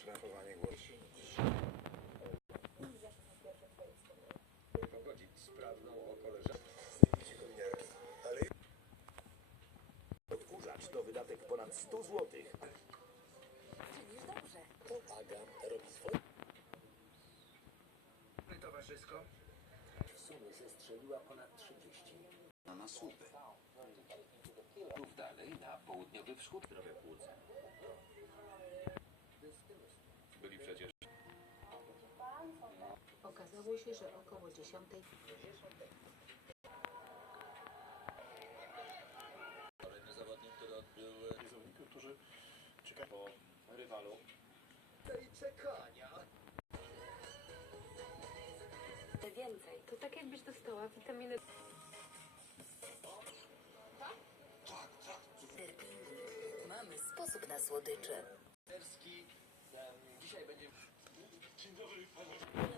wciąż rachowanie głosu. Pogodzić sprawną o koleżankę. Ale Odkurzacz to wydatek ponad 100 zł. Czynisz dobrze. Pomaga, robi swoje. Towarzysko? W sumie zestrzeliła ponad 30. na słupy. Mów dalej na południowy wschód. Zdrowe płuce. Okazało się, że około dziesiątej kolejny zawodnik, który odbył Zawodników, którzy czekają po rywalu. Tej czekania. więcej. To tak jakbyś dostała witaminy Mamy sposób na słodycze. Dzisiaj będzie... Dzień dobry, panie.